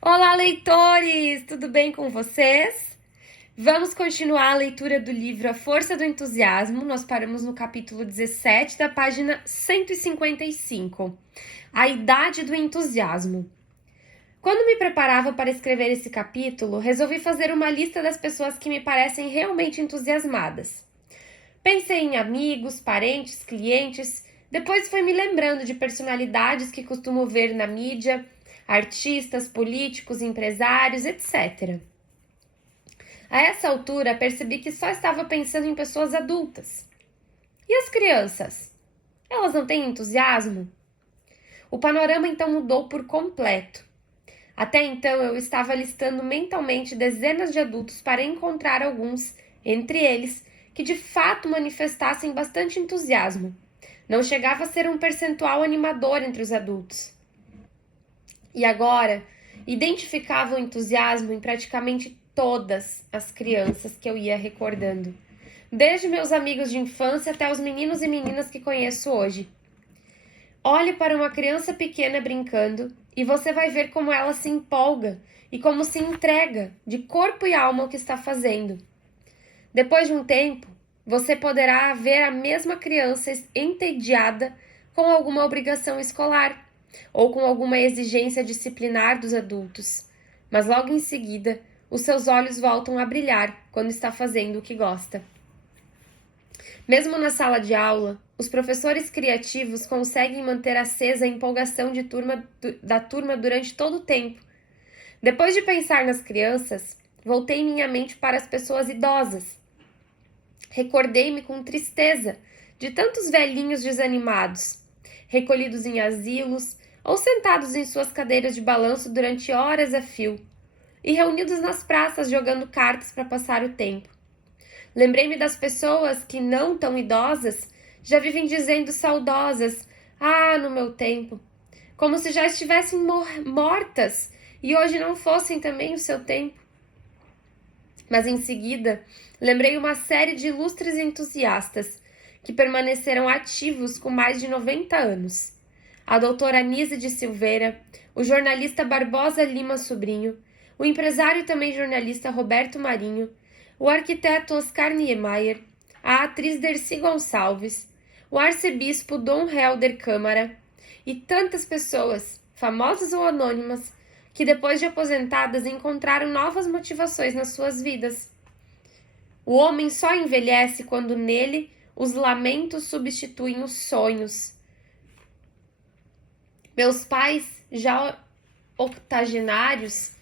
Olá, leitores! Tudo bem com vocês? Vamos continuar a leitura do livro A Força do Entusiasmo. Nós paramos no capítulo 17, da página 155. A Idade do Entusiasmo. Quando me preparava para escrever esse capítulo, resolvi fazer uma lista das pessoas que me parecem realmente entusiasmadas. Pensei em amigos, parentes, clientes, depois fui me lembrando de personalidades que costumo ver na mídia, artistas, políticos, empresários, etc. A essa altura, percebi que só estava pensando em pessoas adultas. E as crianças? Elas não têm entusiasmo? O panorama então mudou por completo. Até então, eu estava listando mentalmente dezenas de adultos para encontrar alguns, entre eles, que de fato manifestassem bastante entusiasmo. Não chegava a ser um percentual animador entre os adultos. E agora, identificava o entusiasmo em praticamente todas as crianças que eu ia recordando, desde meus amigos de infância até os meninos e meninas que conheço hoje. Olhe para uma criança pequena brincando e você vai ver como ela se empolga e como se entrega de corpo e alma ao que está fazendo. Depois de um tempo, você poderá ver a mesma criança entediada com alguma obrigação escolar ou com alguma exigência disciplinar dos adultos, mas logo em seguida, os seus olhos voltam a brilhar quando está fazendo o que gosta. Mesmo na sala de aula, os professores criativos conseguem manter acesa a empolgação da turma durante todo o tempo. Depois de pensar nas crianças, voltei minha mente para as pessoas idosas. Recordei-me com tristeza de tantos velhinhos desanimados, recolhidos em asilos ou sentados em suas cadeiras de balanço durante horas a fio, e reunidos nas praças jogando cartas para passar o tempo. Lembrei-me das pessoas que, não tão idosas, já vivem dizendo saudosas: "Ah, no meu tempo", como se já estivessem mortas e hoje não fossem também o seu tempo. Mas em seguida, lembrei uma série de ilustres entusiastas que permaneceram ativos com mais de 90 anos. A doutora Anise de Silveira, o jornalista Barbosa Lima Sobrinho, o empresário e também jornalista Roberto Marinho, o arquiteto Oscar Niemeyer, a atriz Dercy Gonçalves, o arcebispo Dom Helder Câmara e tantas pessoas, famosas ou anônimas, que depois de aposentadas encontraram novas motivações nas suas vidas. O homem só envelhece quando nele os lamentos substituem os sonhos. Meus pais, já octogenários,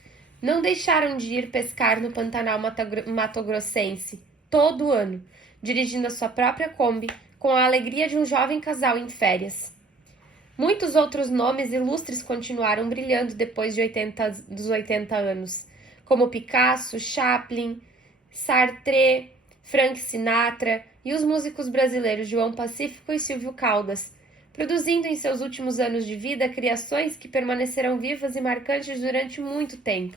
não deixaram de ir pescar no Pantanal Mato-Grossense todo ano, dirigindo a sua própria Kombi com a alegria de um jovem casal em férias. Muitos outros nomes ilustres continuaram brilhando depois dos 80 anos, como Picasso, Chaplin, Sartre, Frank Sinatra e os músicos brasileiros João Pacífico e Silvio Caldas, produzindo em seus últimos anos de vida criações que permanecerão vivas e marcantes durante muito tempo.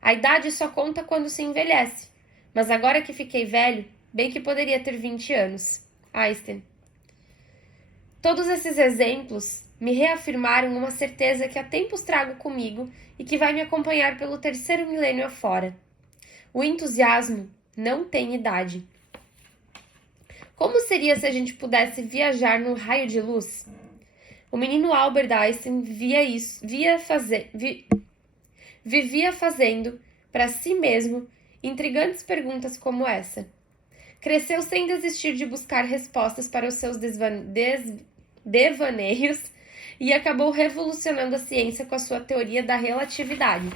A idade só conta quando se envelhece, mas agora que fiquei velho, bem que poderia ter 20 anos. Einstein. Todos esses exemplos me reafirmaram uma certeza que há tempos trago comigo e que vai me acompanhar pelo terceiro milênio afora. O entusiasmo não tem idade. Como seria se a gente pudesse viajar num raio de luz? O menino Albert Einstein vivia fazendo para si mesmo intrigantes perguntas como essa. Cresceu sem desistir de buscar respostas para os seus devaneios e acabou revolucionando a ciência com a sua teoria da relatividade.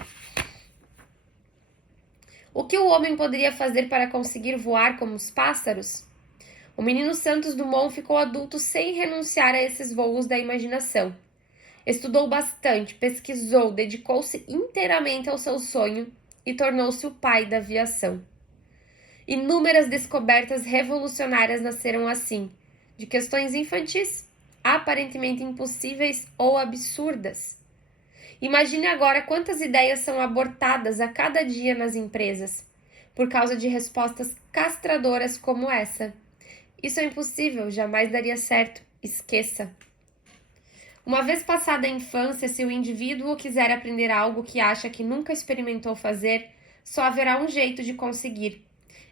O que o homem poderia fazer para conseguir voar como os pássaros? O menino Santos Dumont ficou adulto sem renunciar a esses voos da imaginação. Estudou bastante, pesquisou, dedicou-se inteiramente ao seu sonho e tornou-se o pai da aviação. Inúmeras descobertas revolucionárias nasceram assim, de questões infantis, aparentemente impossíveis ou absurdas. Imagine agora quantas ideias são abortadas a cada dia nas empresas, por causa de respostas castradoras como essa. Isso é impossível, jamais daria certo, esqueça. Uma vez passada a infância, se o indivíduo quiser aprender algo que acha que nunca experimentou fazer, só haverá um jeito de conseguir.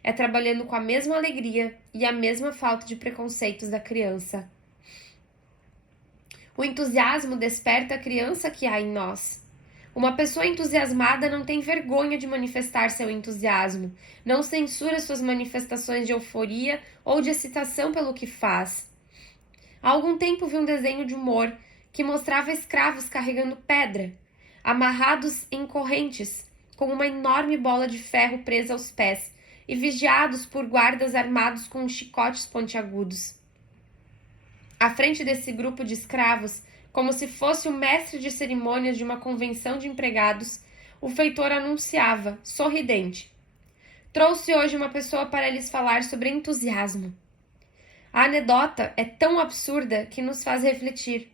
É trabalhando com a mesma alegria e a mesma falta de preconceitos da criança. O entusiasmo desperta a criança que há em nós. Uma pessoa entusiasmada não tem vergonha de manifestar seu entusiasmo, não censura suas manifestações de euforia ou de excitação pelo que faz. Há algum tempo vi um desenho de humor que mostrava escravos carregando pedra, amarrados em correntes, com uma enorme bola de ferro presa aos pés e vigiados por guardas armados com chicotes pontiagudos. À frente desse grupo de escravos, como se fosse o mestre de cerimônias de uma convenção de empregados, o feitor anunciava, sorridente: "Trouxe hoje uma pessoa para lhes falar sobre entusiasmo." A anedota é tão absurda que nos faz refletir.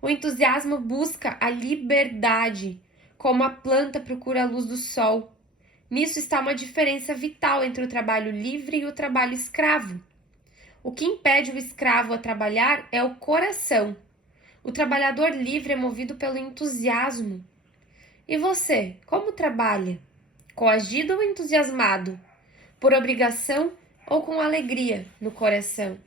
O entusiasmo busca a liberdade, como a planta procura a luz do sol. Nisso está uma diferença vital entre o trabalho livre e o trabalho escravo. O que impede o escravo a trabalhar é o coração. O trabalhador livre é movido pelo entusiasmo. E você, como trabalha? Coagido ou entusiasmado? Por obrigação ou com alegria no coração?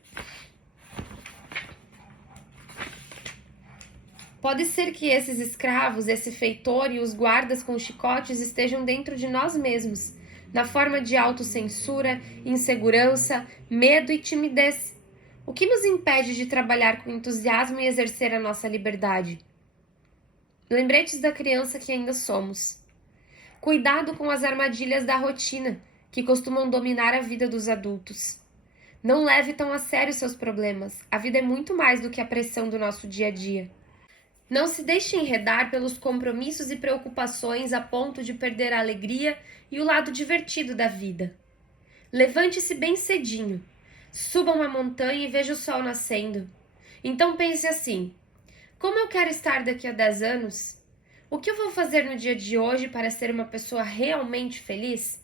Pode ser que esses escravos, esse feitor e os guardas com chicotes estejam dentro de nós mesmos, na forma de autocensura, insegurança, medo e timidez. O que nos impede de trabalhar com entusiasmo e exercer a nossa liberdade? Lembretes da criança que ainda somos. Cuidado com as armadilhas da rotina, que costumam dominar a vida dos adultos. Não leve tão a sério seus problemas. A vida é muito mais do que a pressão do nosso dia a dia. Não se deixe enredar pelos compromissos e preocupações a ponto de perder a alegria e o lado divertido da vida. Levante-se bem cedinho, suba uma montanha e veja o sol nascendo. Então pense assim: como eu quero estar daqui a 10 anos? O que eu vou fazer no dia de hoje para ser uma pessoa realmente feliz?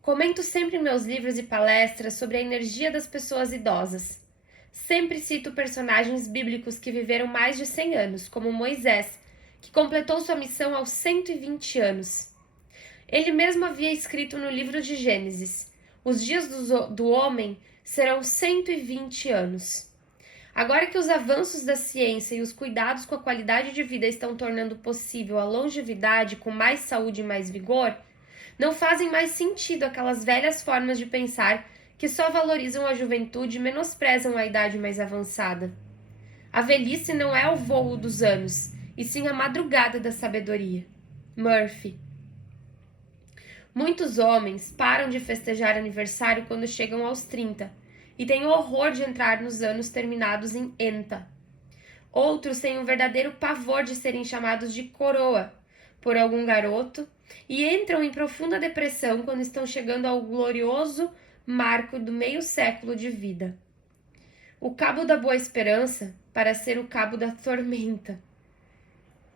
Comento sempre em meus livros e palestras sobre a energia das pessoas idosas. Sempre cito personagens bíblicos que viveram mais de 100 anos, como Moisés, que completou sua missão aos 120 anos. Ele mesmo havia escrito no livro de Gênesis: os dias do homem serão 120 anos. Agora que os avanços da ciência e os cuidados com a qualidade de vida estão tornando possível a longevidade com mais saúde e mais vigor, não fazem mais sentido aquelas velhas formas de pensar que só valorizam a juventude e menosprezam a idade mais avançada. A velhice não é o vôo dos anos, e sim a madrugada da sabedoria. Murphy. Muitos homens param de festejar aniversário quando chegam aos 30 e têm horror de entrar nos anos terminados em enta. Outros têm um verdadeiro pavor de serem chamados de coroa por algum garoto e entram em profunda depressão quando estão chegando ao glorioso marco do meio século de vida. O cabo da boa esperança para ser o cabo da tormenta.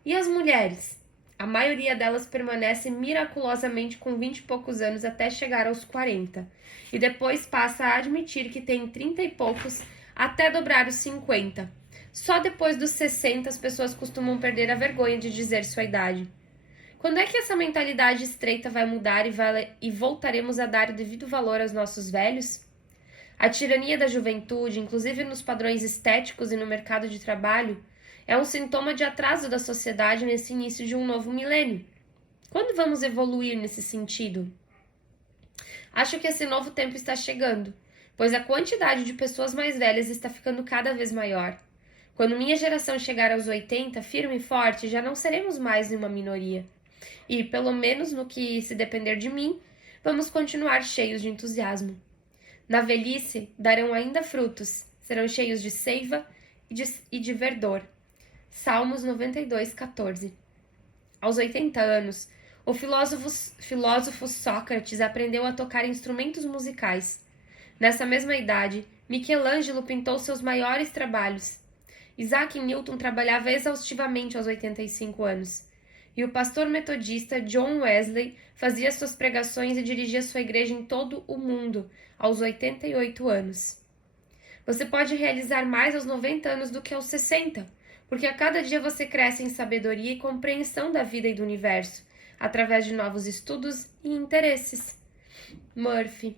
E as mulheres? A maioria delas permanece miraculosamente com 20 e poucos anos até chegar aos 40, e depois passa a admitir que tem 30 e poucos até dobrar os 50. Só depois dos 60 as pessoas costumam perder a vergonha de dizer sua idade. Quando é que essa mentalidade estreita vai mudar e voltaremos a dar o devido valor aos nossos velhos? A tirania da juventude, inclusive nos padrões estéticos e no mercado de trabalho, é um sintoma de atraso da sociedade nesse início de um novo milênio. Quando vamos evoluir nesse sentido? Acho que esse novo tempo está chegando, pois a quantidade de pessoas mais velhas está ficando cada vez maior. Quando minha geração chegar aos 80, firme e forte, já não seremos mais uma minoria. E, pelo menos no que se depender de mim, vamos continuar cheios de entusiasmo. Na velhice, darão ainda frutos, serão cheios de seiva e de verdor. Salmos 92:14. Aos 80 anos, o filósofo Sócrates aprendeu a tocar instrumentos musicais. Nessa mesma idade, Michelangelo pintou seus maiores trabalhos. Isaac Newton trabalhava exaustivamente aos 85 anos. E o pastor metodista John Wesley fazia suas pregações e dirigia sua igreja em todo o mundo, aos 88 anos. Você pode realizar mais aos 90 anos do que aos 60, porque a cada dia você cresce em sabedoria e compreensão da vida e do universo, através de novos estudos e interesses. Murphy.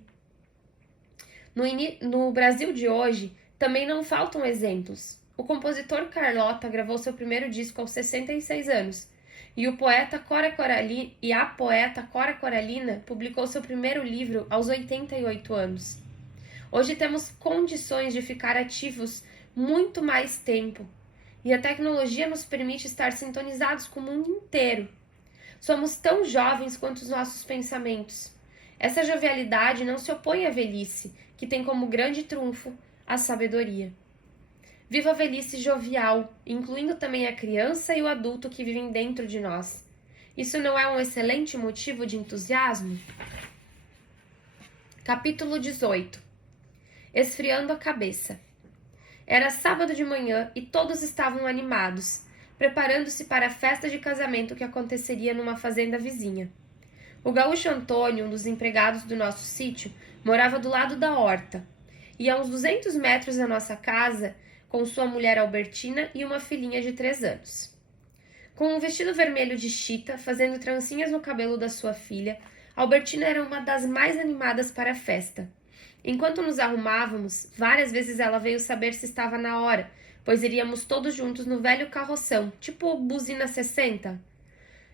No Brasil de hoje, também não faltam exemplos. O compositor Carlota gravou seu primeiro disco aos 66 anos, e a poeta Cora Coralina publicou seu primeiro livro aos 88 anos. Hoje temos condições de ficar ativos muito mais tempo, e a tecnologia nos permite estar sintonizados com o mundo inteiro. Somos tão jovens quanto os nossos pensamentos. Essa jovialidade não se opõe à velhice, que tem como grande trunfo a sabedoria. Viva a velhice jovial, incluindo também a criança e o adulto que vivem dentro de nós. Isso não é um excelente motivo de entusiasmo? Capítulo 18. Esfriando a cabeça. Era sábado de manhã e todos estavam animados, preparando-se para a festa de casamento que aconteceria numa fazenda vizinha. O gaúcho Antônio, um dos empregados do nosso sítio, morava do lado da horta, e a uns 200 metros da nossa casa, com sua mulher Albertina e uma filhinha de 3 anos. Com um vestido vermelho de chita, fazendo trancinhas no cabelo da sua filha, Albertina era uma das mais animadas para a festa. Enquanto nos arrumávamos, várias vezes ela veio saber se estava na hora, pois iríamos todos juntos no velho carroção, tipo buzina 60.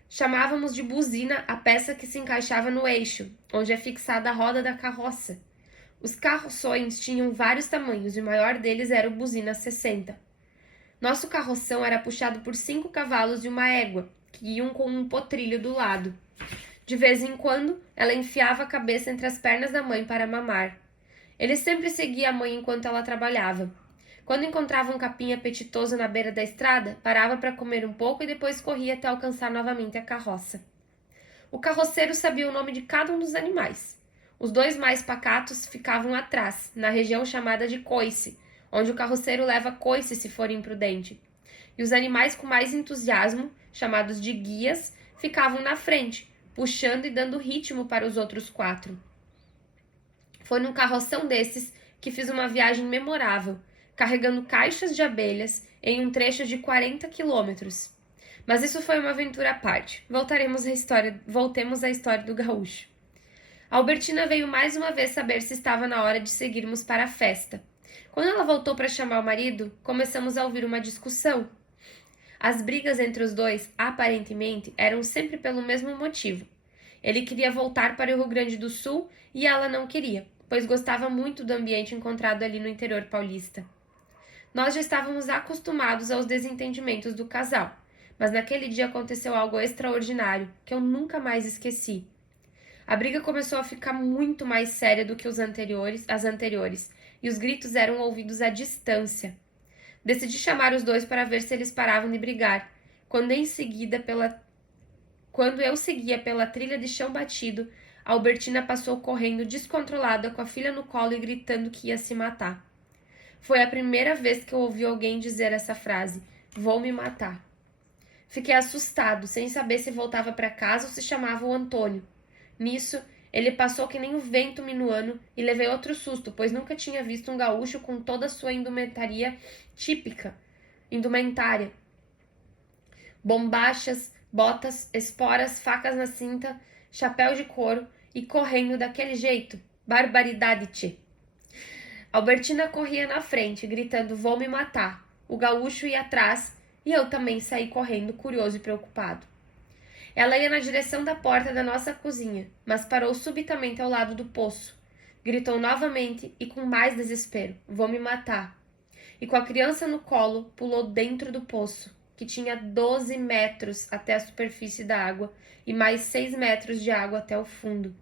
Chamávamos de buzina a peça que se encaixava no eixo, onde é fixada a roda da carroça. Os carroções tinham vários tamanhos e o maior deles era o buzina 60. Nosso carroção era puxado por 5 cavalos e uma égua, que iam com um potrilho do lado. De vez em quando, ela enfiava a cabeça entre as pernas da mãe para mamar. Ele sempre seguia a mãe enquanto ela trabalhava. Quando encontrava um capim apetitoso na beira da estrada, parava para comer um pouco e depois corria até alcançar novamente a carroça. O carroceiro sabia o nome de cada um dos animais. Os 2 mais pacatos ficavam atrás, na região chamada de coice, onde o carroceiro leva coice se for imprudente. E os animais com mais entusiasmo, chamados de guias, ficavam na frente, puxando e dando ritmo para os outros 4. Foi num carroção desses que fiz uma viagem memorável, carregando caixas de abelhas em um trecho de 40 quilômetros. Mas isso foi uma aventura à parte. Voltemos à história do gaúcho. A Albertina veio mais uma vez saber se estava na hora de seguirmos para a festa. Quando ela voltou para chamar o marido, começamos a ouvir uma discussão. As brigas entre os dois, aparentemente, eram sempre pelo mesmo motivo. Ele queria voltar para o Rio Grande do Sul e ela não queria, pois gostava muito do ambiente encontrado ali no interior paulista. Nós já estávamos acostumados aos desentendimentos do casal, mas naquele dia aconteceu algo extraordinário que eu nunca mais esqueci. A briga começou a ficar muito mais séria do que as anteriores, e os gritos eram ouvidos à distância. Decidi chamar os dois para ver se eles paravam de brigar, quando eu seguia pela trilha de chão batido, a Albertina passou correndo descontrolada com a filha no colo e gritando que ia se matar. Foi a primeira vez que eu ouvi alguém dizer essa frase, vou me matar. Fiquei assustado, sem saber se voltava para casa ou se chamava o Antônio. Nisso, ele passou que nem o vento minuano e levei outro susto, pois nunca tinha visto um gaúcho com toda a sua indumentária. Bombachas, botas, esporas, facas na cinta, chapéu de couro e correndo daquele jeito. Barbaridade, tchê. Albertina corria na frente, gritando, vou me matar. O gaúcho ia atrás e eu também saí correndo, curioso e preocupado. Ela ia na direção da porta da nossa cozinha, mas parou subitamente ao lado do poço. Gritou novamente e com mais desespero, vou me matar. E com a criança no colo, pulou dentro do poço, que tinha 12 metros até a superfície da água e mais 6 metros de água até o fundo.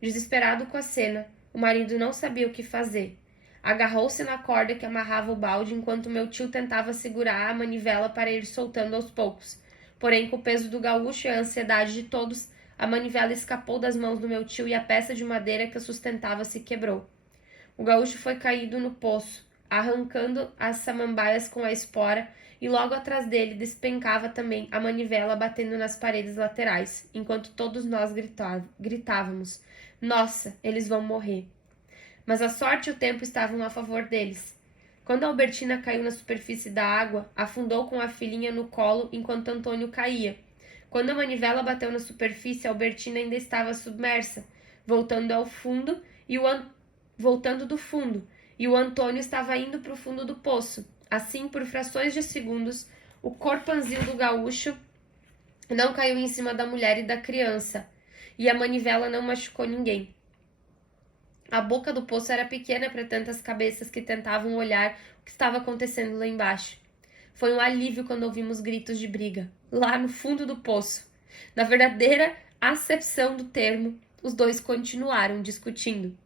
Desesperado com a cena, o marido não sabia o que fazer. Agarrou-se na corda que amarrava o balde enquanto meu tio tentava segurar a manivela para ir soltando aos poucos. Porém, com o peso do gaúcho e a ansiedade de todos, a manivela escapou das mãos do meu tio e a peça de madeira que a sustentava se quebrou. O gaúcho foi caído no poço, arrancando as samambaias com a espora, e logo atrás dele despencava também a manivela batendo nas paredes laterais, enquanto todos nós gritávamos, nossa, eles vão morrer. Mas a sorte e o tempo estavam a favor deles. Quando Albertina caiu na superfície da água, afundou com a filhinha no colo enquanto Antônio caía. Quando a manivela bateu na superfície, Albertina ainda estava submersa, voltando do fundo, e o Antônio estava indo para o fundo do poço. Assim, por frações de segundos, o corpanzil do gaúcho não caiu em cima da mulher e da criança, e a manivela não machucou ninguém. A boca do poço era pequena para tantas cabeças que tentavam olhar o que estava acontecendo lá embaixo. Foi um alívio quando ouvimos gritos de briga, lá no fundo do poço. Na verdadeira acepção do termo, os dois continuaram discutindo.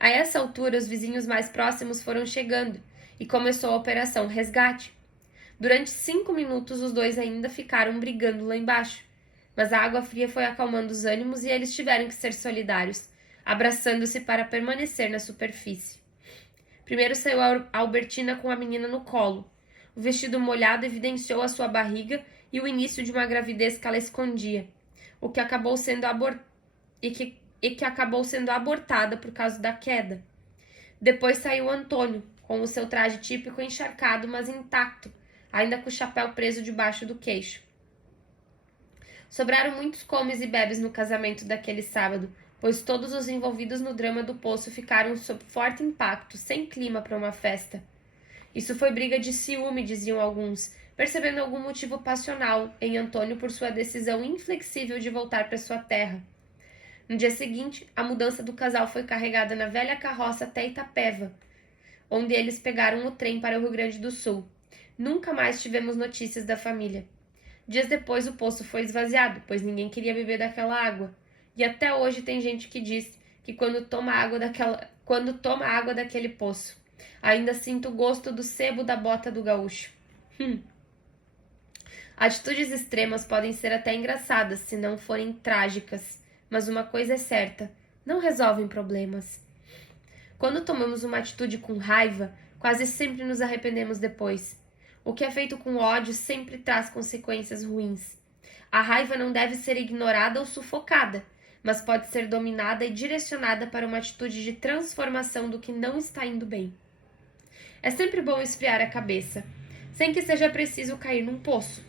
A essa altura, os vizinhos mais próximos foram chegando e começou a operação resgate. Durante 5 minutos, os dois ainda ficaram brigando lá embaixo, mas a água fria foi acalmando os ânimos e eles tiveram que ser solidários, abraçando-se para permanecer na superfície. Primeiro saiu a Albertina com a menina no colo. O vestido molhado evidenciou a sua barriga e o início de uma gravidez que ela escondia, o que acabou sendo abortada por causa da queda. Depois saiu Antônio, com o seu traje típico encharcado, mas intacto, ainda com o chapéu preso debaixo do queixo. Sobraram muitos comes e bebes no casamento daquele sábado, pois todos os envolvidos no drama do poço ficaram sob forte impacto, sem clima para uma festa. Isso foi briga de ciúme, diziam alguns, percebendo algum motivo passional em Antônio por sua decisão inflexível de voltar para sua terra. No dia seguinte, a mudança do casal foi carregada na velha carroça até Itapeva, onde eles pegaram o trem para o Rio Grande do Sul. Nunca mais tivemos notícias da família. Dias depois, o poço foi esvaziado, pois ninguém queria beber daquela água. E até hoje tem gente que diz que quando toma água daquele poço, ainda sinto o gosto do sebo da bota do gaúcho. Atitudes extremas podem ser até engraçadas, se não forem trágicas. Mas uma coisa é certa, não resolvem problemas. Quando tomamos uma atitude com raiva, quase sempre nos arrependemos depois. O que é feito com ódio sempre traz consequências ruins. A raiva não deve ser ignorada ou sufocada, mas pode ser dominada e direcionada para uma atitude de transformação do que não está indo bem. É sempre bom esfriar a cabeça, sem que seja preciso cair num poço,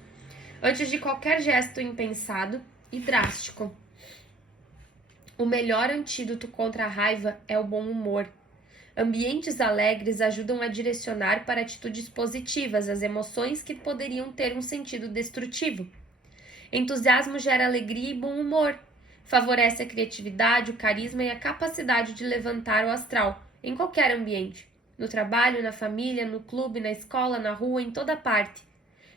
antes de qualquer gesto impensado e drástico. O melhor antídoto contra a raiva é o bom humor. Ambientes alegres ajudam a direcionar para atitudes positivas as emoções que poderiam ter um sentido destrutivo. Entusiasmo gera alegria e bom humor. Favorece a criatividade, o carisma e a capacidade de levantar o astral, em qualquer ambiente. No trabalho, na família, no clube, na escola, na rua, em toda parte.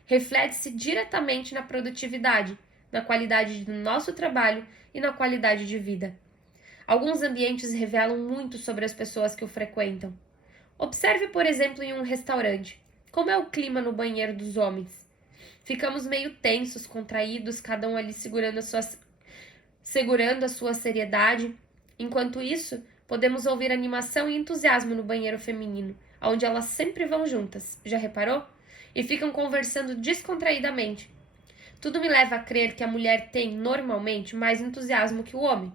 Reflete-se diretamente na produtividade, na qualidade do nosso trabalho e na qualidade de vida. Alguns ambientes revelam muito sobre as pessoas que o frequentam. Observe, por exemplo, em um restaurante. Como é o clima no banheiro dos homens? Ficamos meio tensos, contraídos, cada um ali segurando a sua seriedade. Enquanto isso, podemos ouvir animação e entusiasmo no banheiro feminino, onde elas sempre vão juntas. Já reparou? E ficam conversando descontraídamente. Tudo me leva a crer que a mulher tem, normalmente, mais entusiasmo que o homem.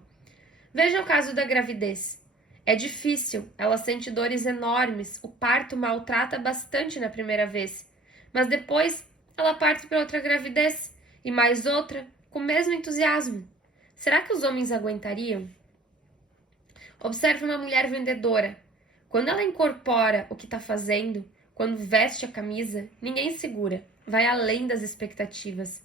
Veja o caso da gravidez. É difícil, ela sente dores enormes, o parto maltrata bastante na primeira vez, mas depois ela parte para outra gravidez e mais outra com o mesmo entusiasmo. Será que os homens aguentariam? Observe uma mulher vendedora. Quando ela incorpora o que está fazendo, quando veste a camisa, ninguém segura, vai além das expectativas.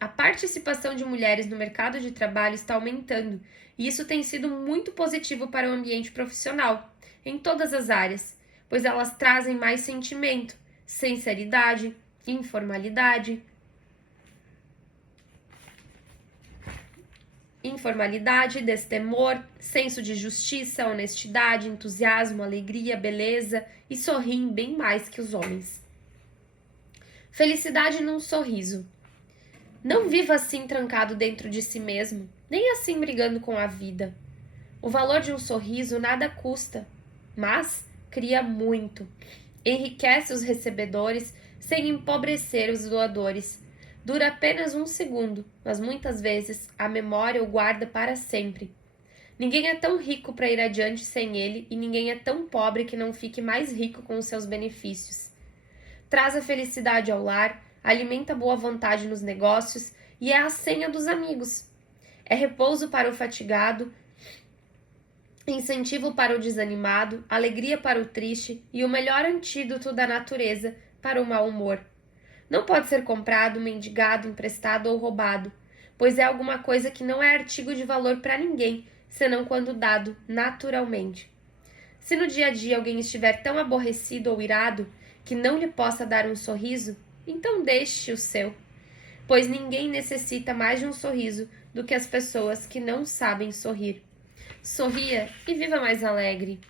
A participação de mulheres no mercado de trabalho está aumentando e isso tem sido muito positivo para o ambiente profissional, em todas as áreas, pois elas trazem mais sentimento, sinceridade, informalidade, destemor, senso de justiça, honestidade, entusiasmo, alegria, beleza e sorriem bem mais que os homens. Felicidade num sorriso. Não viva assim trancado dentro de si mesmo, nem assim brigando com a vida. O valor de um sorriso nada custa, mas cria muito. Enriquece os recebedores sem empobrecer os doadores. Dura apenas um segundo, mas muitas vezes a memória o guarda para sempre. Ninguém é tão rico para ir adiante sem ele, e ninguém é tão pobre que não fique mais rico com os seus benefícios. Traz a felicidade ao lar, alimenta a boa vontade nos negócios e é a senha dos amigos. É repouso para o fatigado, incentivo para o desanimado, alegria para o triste e o melhor antídoto da natureza para o mau humor. Não pode ser comprado, mendigado, emprestado ou roubado, pois é alguma coisa que não é artigo de valor para ninguém, senão quando dado naturalmente. Se no dia a dia alguém estiver tão aborrecido ou irado que não lhe possa dar um sorriso, então deixe o seu, pois ninguém necessita mais de um sorriso do que as pessoas que não sabem sorrir. Sorria e viva mais alegre.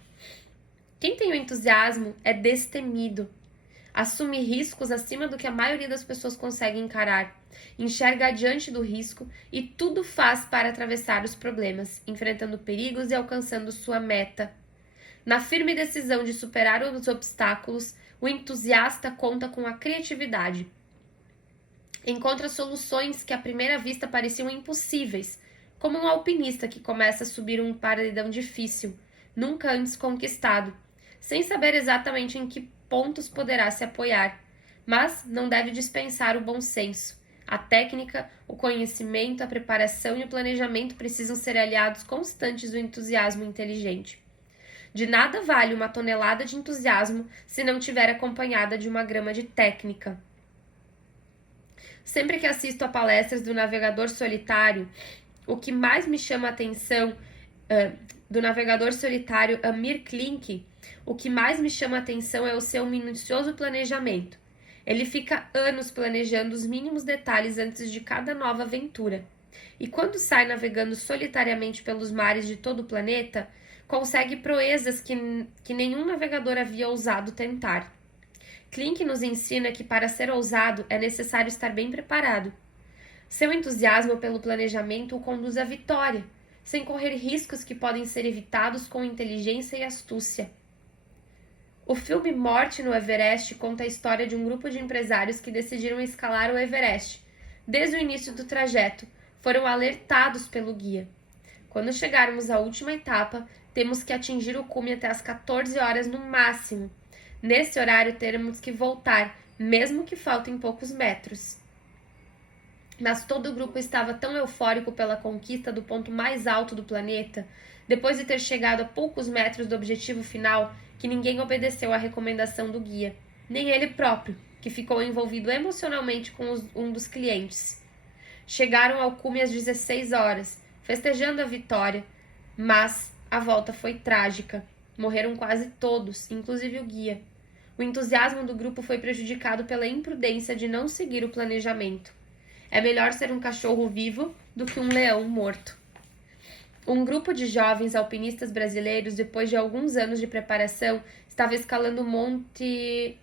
Quem tem o entusiasmo é destemido. Assume riscos acima do que a maioria das pessoas consegue encarar. Enxerga adiante do risco e tudo faz para atravessar os problemas, enfrentando perigos e alcançando sua meta. Na firme decisão de superar os obstáculos, o entusiasta conta com a criatividade. Encontra soluções que à primeira vista pareciam impossíveis, como um alpinista que começa a subir um paredão difícil, nunca antes conquistado, sem saber exatamente em que pontos poderá se apoiar, mas não deve dispensar o bom senso. A técnica, o conhecimento, a preparação e o planejamento precisam ser aliados constantes do entusiasmo inteligente. De nada vale uma tonelada de entusiasmo se não tiver acompanhada de uma grama de técnica. Sempre que assisto a palestras do navegador solitário, o que mais me chama a atenção do navegador solitário Amir Klink, o que mais me chama a atenção é o seu minucioso planejamento. Ele fica anos planejando os mínimos detalhes antes de cada nova aventura. E quando sai navegando solitariamente pelos mares de todo o planeta, consegue proezas que nenhum navegador havia ousado tentar. Klink nos ensina que para ser ousado é necessário estar bem preparado. Seu entusiasmo pelo planejamento o conduz à vitória, sem correr riscos que podem ser evitados com inteligência e astúcia. O filme Morte no Everest conta a história de um grupo de empresários que decidiram escalar o Everest. Desde o início do trajeto, foram alertados pelo guia. Quando chegarmos à última etapa, temos que atingir o cume até às 14 horas no máximo. Nesse horário teremos que voltar, mesmo que faltem poucos metros. Mas todo o grupo estava tão eufórico pela conquista do ponto mais alto do planeta, depois de ter chegado a poucos metros do objetivo final, que ninguém obedeceu à recomendação do guia, nem ele próprio, que ficou envolvido emocionalmente com um dos clientes. Chegaram ao cume às 16 horas, festejando a vitória, mas a volta foi trágica. Morreram quase todos, inclusive o guia. O entusiasmo do grupo foi prejudicado pela imprudência de não seguir o planejamento. É melhor ser um cachorro vivo do que um leão morto. Um grupo de jovens alpinistas brasileiros, depois de alguns anos de preparação, estava escalando o Monte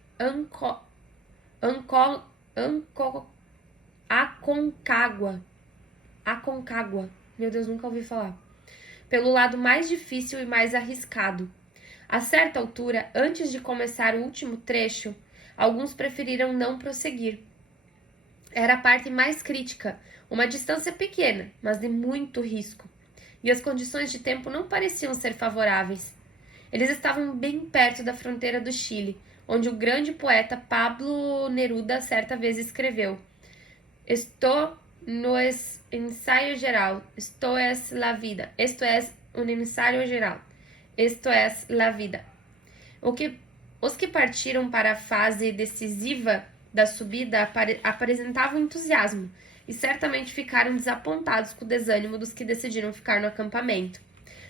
Aconcagua. Meu Deus, nunca ouvi falar. Pelo lado mais difícil e mais arriscado. A certa altura, antes de começar o último trecho, alguns preferiram não prosseguir. Era a parte mais crítica, uma distância pequena, mas de muito risco. E as condições de tempo não pareciam ser favoráveis. Eles estavam bem perto da fronteira do Chile, onde o grande poeta Pablo Neruda certa vez escreveu: Esto no es ensayo geral, esto es la vida, esto es un ensayo geral, esto es la vida. Os que partiram para a fase decisiva da subida apresentavam entusiasmo e certamente ficaram desapontados com o desânimo dos que decidiram ficar no acampamento.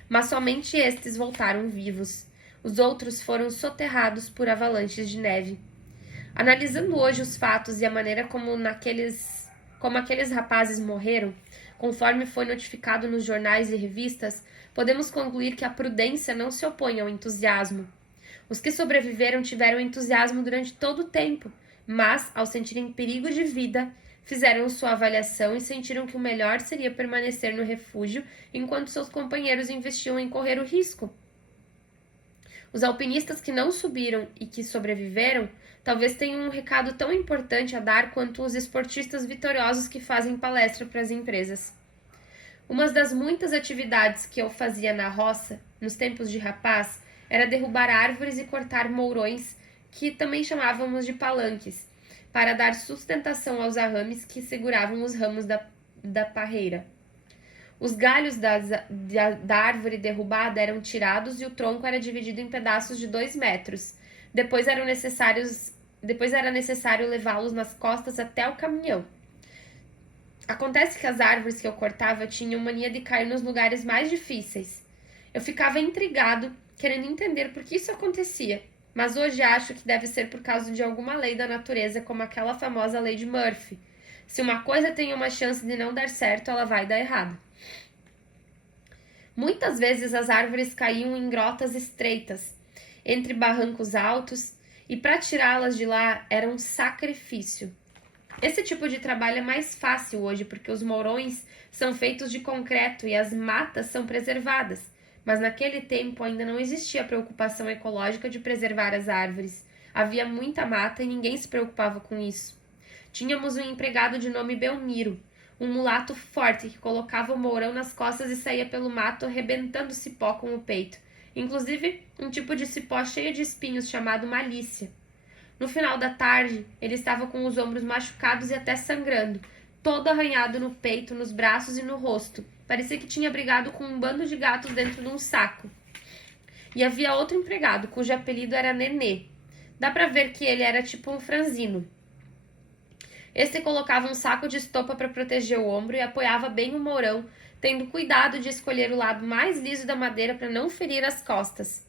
Mas somente estes voltaram vivos. Os outros foram soterrados por avalanches de neve. Analisando hoje os fatos e a maneira como aqueles rapazes morreram, conforme foi notificado nos jornais e revistas, podemos concluir que a prudência não se opõe ao entusiasmo. Os que sobreviveram tiveram entusiasmo durante todo o tempo, mas, ao sentirem perigo de vida, fizeram sua avaliação e sentiram que o melhor seria permanecer no refúgio enquanto seus companheiros investiam em correr o risco. Os alpinistas que não subiram e que sobreviveram talvez tenham um recado tão importante a dar quanto os esportistas vitoriosos que fazem palestra para as empresas. Uma das muitas atividades que eu fazia na roça, nos tempos de rapaz, era derrubar árvores e cortar mourões, que também chamávamos de palanques, para dar sustentação aos arrames que seguravam os ramos da parreira. Os galhos da árvore derrubada eram tirados e o tronco era dividido em pedaços de 2 metros. Depois era necessário levá-los nas costas até o caminhão. Acontece que as árvores que eu cortava tinham mania de cair nos lugares mais difíceis. Eu ficava intrigado, querendo entender por que isso acontecia, mas hoje acho que deve ser por causa de alguma lei da natureza, como aquela famosa lei de Murphy. Se uma coisa tem uma chance de não dar certo, ela vai dar errado. Muitas vezes as árvores caíam em grotas estreitas, entre barrancos altos, e para tirá-las de lá era um sacrifício. Esse tipo de trabalho é mais fácil hoje, porque os mourões são feitos de concreto e as matas são preservadas, mas naquele tempo ainda não existia a preocupação ecológica de preservar as árvores. Havia muita mata e ninguém se preocupava com isso. Tínhamos um empregado de nome Belmiro, um mulato forte que colocava o mourão nas costas e saía pelo mato arrebentando cipó com o peito, inclusive um tipo de cipó cheio de espinhos chamado malícia. No final da tarde, ele estava com os ombros machucados e até sangrando, todo arranhado no peito, nos braços e no rosto. Parecia que tinha brigado com um bando de gatos dentro de um saco. E havia outro empregado, cujo apelido era Nenê. Dá pra ver que ele era tipo um franzino. Este colocava um saco de estopa para proteger o ombro e apoiava bem o mourão, tendo cuidado de escolher o lado mais liso da madeira para não ferir as costas.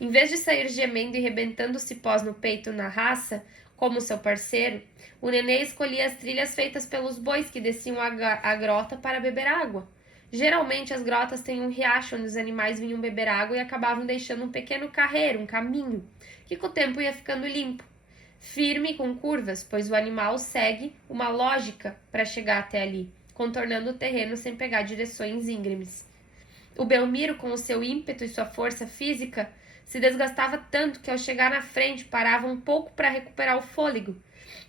Em vez de sair gemendo e rebentando cipós no peito na raça, como seu parceiro, o Nenê escolhia as trilhas feitas pelos bois que desciam a grota para beber água. Geralmente as grotas têm um riacho onde os animais vinham beber água e acabavam deixando um pequeno carreiro, um caminho, que com o tempo ia ficando limpo, firme e com curvas, pois o animal segue uma lógica para chegar até ali, contornando o terreno sem pegar direções íngremes. O Belmiro, com o seu ímpeto e sua força física, se desgastava tanto que ao chegar na frente parava um pouco para recuperar o fôlego,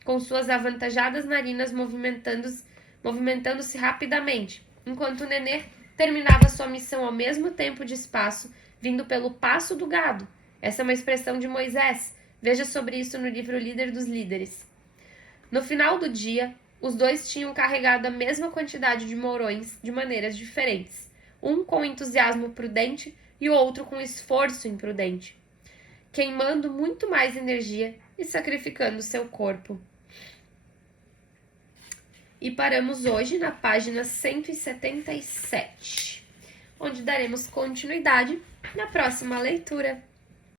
com suas avantajadas narinas movimentando-se rapidamente, enquanto o Nenê terminava sua missão ao mesmo tempo de espaço, vindo pelo passo do gado. Essa é uma expressão de Moisés. Veja sobre isso no livro Líder dos Líderes. No final do dia, os dois tinham carregado a mesma quantidade de mourões de maneiras diferentes, um com entusiasmo prudente e o outro com esforço imprudente, queimando muito mais energia e sacrificando seu corpo. E paramos hoje na página 177, onde daremos continuidade na próxima leitura.